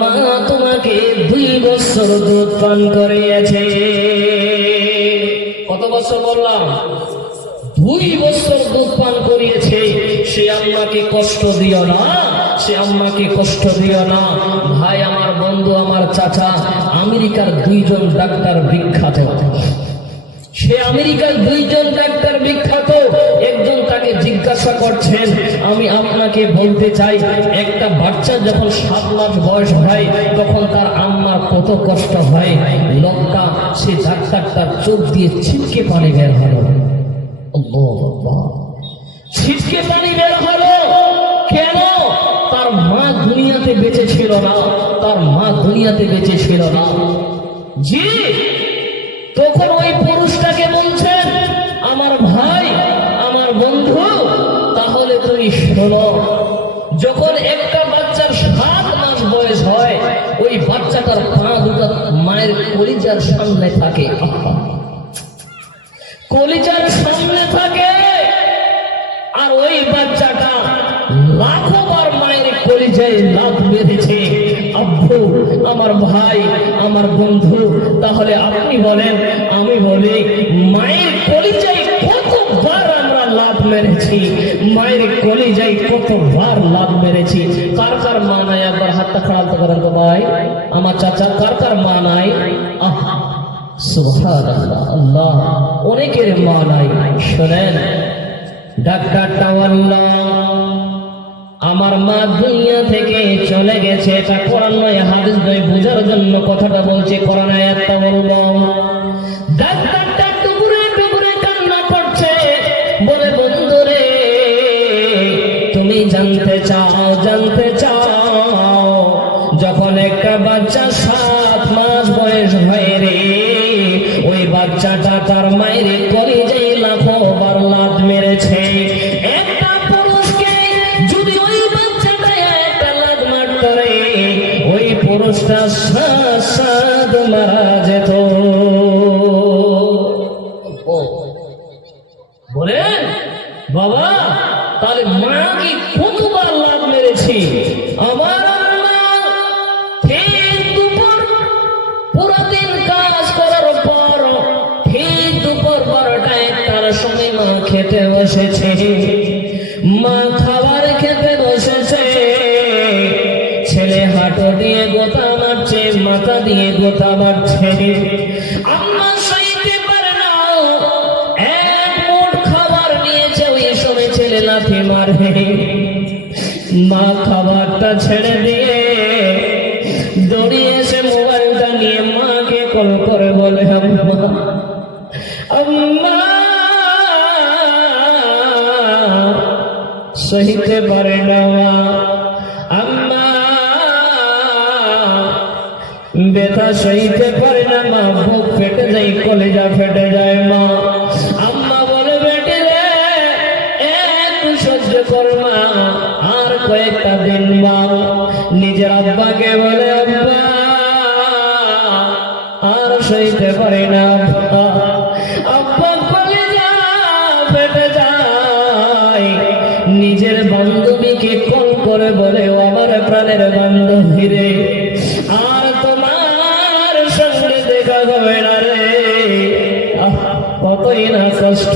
মা তোমাকে দুই বছর দুধ পান করিয়েছে। কত বছর বললাম? দুই বছর দুধ পান করিয়েছে। সে আম্মাকে কষ্ট দিও না, সে আম্মাকে কষ্ট দিও না। ভাই, আমার বন্ধু, আমার চাচা, আমেরিকার দুইজন ডাক্তার বিখ্যাত। সে আমেরিকার দুইজন ডাক্তার বিখ্যাত। একজন তাকে জিজ্ঞাসা করছেন, আমি আপনাকে বলতে চাই, একটা বাচ্চা যখন সাত মাস বয়স হয়, তখন তার আম্মার কত কষ্ট হয়? লোকটা, সে ডাক্তারটার চোখ দিয়ে ছিটকে পানি বের হলো। ছিটকে পানি বের হলো। কেন? তার মা দুনিয়াতে বেঁচে ছিল না। তার মা দুনিয়াতে বেঁচে ছিল না। জি তুমি যখন একটা বাচ্চার সাত মাস বয়স হয়, ওই বাচ্চাটার পা দুটো মায়ের কলিজার সামনে থাকে। কলিজার সামনে থাকে, আর ওই বাচ্চাটা লাখো বার মায়ের কলিজায় লাভ মেরেছে আব্বু, আমার ভাই, আমার বন্ধু, তাহলে আপনি বলেন, আমি বলি, মায়ের কলিজায় লাভ মেরেছি। মায়ের কলিজায় কতবার লাভ মেরেছি। কার কার মা নাই? একবার হাতটা করেন তো ভাই আমার চাচা, কার কার মা নাই? অনেকের মা নাই। শোনেন আল্লাহ আমার মা দুনিয়া থেকে চলে গেছে। এটা কোরআন নয়, হাদিস নয়। বোঝার জন্য কথাটা বলছে কোরআন আয়াতটা বলব জানতে চাও জানতে চাও, যখন একটা বাচ্চা সাত মাস বয়স হয় রে, ওই বাচ্চাটা তার মায়ের কলিজাই লাখো বার লাভ মেরেছে। একটা পুরুষটা সাত মারা যেত। বসেছে। মা খাবার খেতে বসেছে। ছেলে হাঁটো দিয়ে গোতা মারছে, মাথা দিয়ে গোতা মারছে। না। এক মুঠ খাবার মা খাবারটা ছেড়ে দিয়ে দৌড়িয়ে মোবাইলটা নিয়ে মাকে কল করে সহিতে পারে না। আম্মা, ব্যথা সহিতে পারে না, মা, বুক ফেটে যায়, কলেজা ফেটে যায়, মা। আম্মা বলে, বেটে রে একটু সহ্য কর মা, আর কয়েকটা দিন মা। নিজের আব্বাকে বলে নিজের বান্ধবীকে কল করে বলে আমার প্রাণের বান্ধবী রে, আর তোমার সঙ্গে দেখা হবে না রে। কতই না কষ্ট।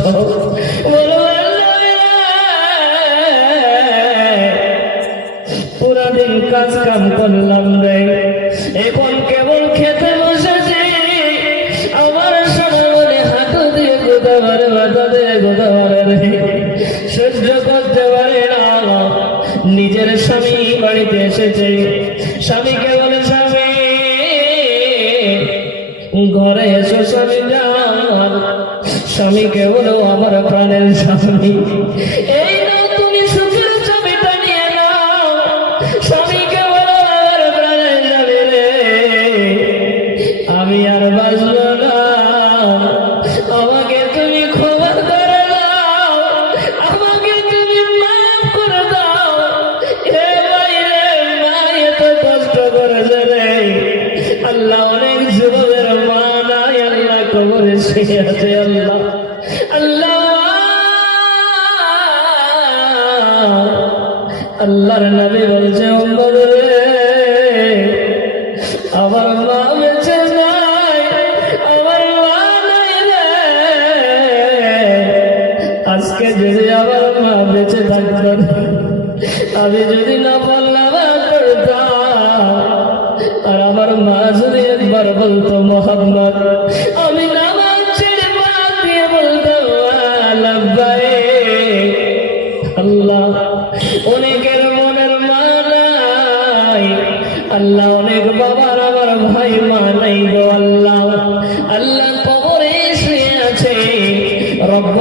কাজ কাম করলাম রে। স্বামীকে বলে স্বামী ঘরে এসো স্বামী যান। স্বামীকে বলো আমার প্রাণের স্বামী। কবরে শুয়ে আছে আল্লাহ আল্লাহ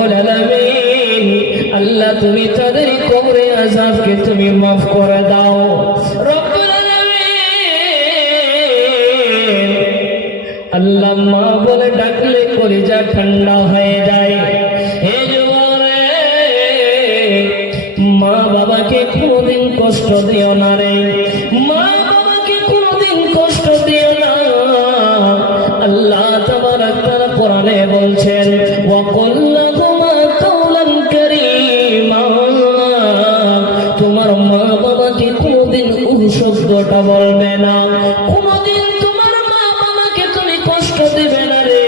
রব্বুল আলামিন, আল্লাহ তুমি তাদের কবরে আজাবকে তুমি মাফ করে দাও। রব্বুল আলামিন, আল্লাহ মা বলে ডাকলে কলিজা ঠান্ডা হয়ে যায়। হে যুবরে মা বাবাকে কোনোদিন কষ্ট দিও না রে। শব্দটা বলবে না। কোনোদিন তোমার মা বাবাকে তুমি কষ্ট দিবে না রে।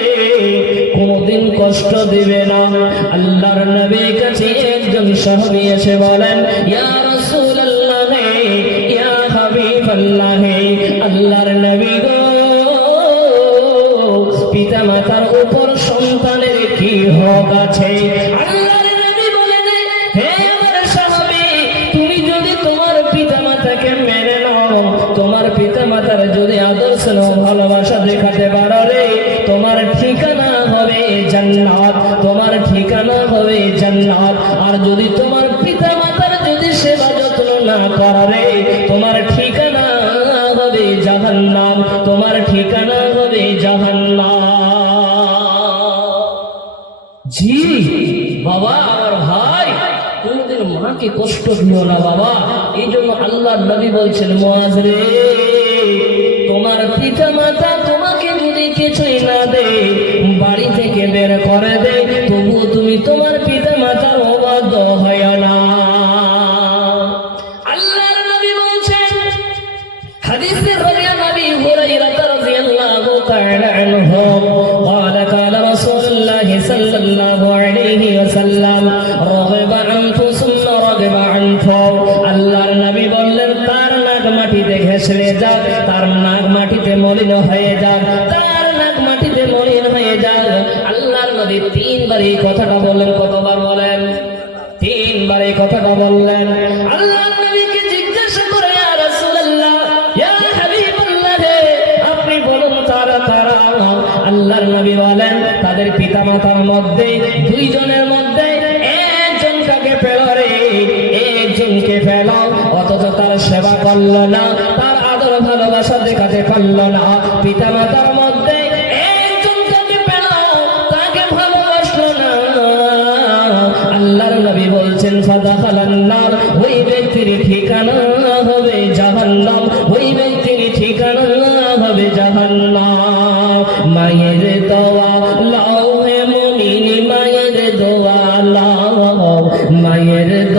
কোনোদিন কষ্ট দিবে না। আল্লাহর নবীর কাছে একজন সাহাবী এসে বলেন, ইয়া রাসূলুল্লাহ ইয়া হাবিবাল্লাহ ভালোবাসা দেখাতে পারো রে। তোমার ঠিকানা হবে জান্নাত, তোমার ঠিকানা হবে জান্নাত। আর যদি তোমার পিতা মাতার যদি সেবা যত্ন না করো রে, তোমার ঠিকানা হবে জাহান্নাম, তোমার ঠিকানা হবে জাহান্নাম। জি, বাবা, আমার ভাই, কোনদিন মাকে কষ্ট দিও না বাবা। এই জন্য আল্লাহ নবী বলছেন মোয়াজ রে তোমার পিতা মাতা তোমাকে যদি কিছুই না দে বাড়ি থেকে বের করে দে নবী তিনবার এই কথাটা বললেন, কতবার বলেন? তিনবার এই কথাটা বললেন। আল্লাহর নবীকে জিজ্ঞাসা আপনি বলুন তারা তারা আল্লাহর নবী বলেন, তাদের পিতামাতার মধ্যে, দুইজনের মধ্যে একজনকে পেল রে, একজনকে পেল, অথচ তার সেবা করল না, তার আদর ভালোবাসা দেখাতে পারল না, পিতামাতার সাদাখালান্নার ওই ব্যক্তির ঠিকানা হবে জাহান্নাম ওই ব্যক্তির ঠিকানা হবে জাহান্নাম। মায়ের